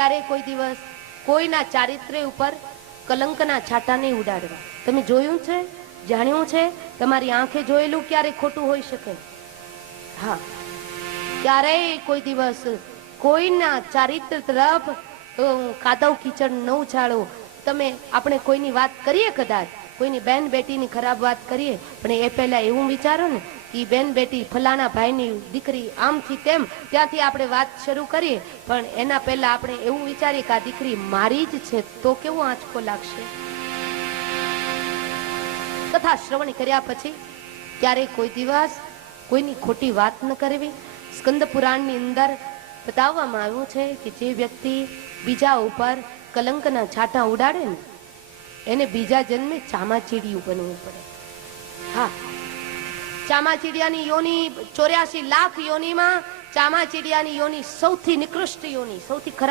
ક્યારે કોઈ દિવસ કોઈના ચારિત્ર્ય ઉપર કલંકના છાંટા નહીં ઉડાડવા. તમે જોયું છે, જાણ્યું છે, તમારી આંખે જોયેલું ક્યારે ખોટું હોઈ શકે? હા, ક્યારેય કોઈ દિવસ કોઈના ચારિત્ર તરફ કાદવ કીચડ ન ઉછાળો. તમે આપણે કોઈની વાત કરીએ, કદાચ કોઈની બેન બેટીની ખરાબ વાત કરીએ, પણ એ પહેલા એવું વિચારો ને કે બેન બેટી ફલાણા ભાઈની દીકરી આમથી તેમ, ત્યાંથી આપણે વાત શરૂ કરીએ, પણ એના પહેલા આપણે એવું વિચારીએ કે આ દીકરી મારી જ છે, તો કેવો આંચકો લાગશે. કથા શ્રવણ કર્યા પછી ત્યારે કોઈ દિવસ કોઈની ખોટી વાત ન કરવી. સ્કંદ પુરાણની અંદર બતાવવામાં આવ્યું છે કે જે વ્યક્તિ બીજા ઉપર કલંકના છાંટા ઉડાડે ને એને બીજા જન્મે ચામાચીડિયું બનવું પડે. હા, ચામાચીડિયાની યોની 84 લાખ યોનીમાં ચામાચીડિયાની યોની સૌથી નિકૃષ્ટ યોની, સૌથી ખરાબ.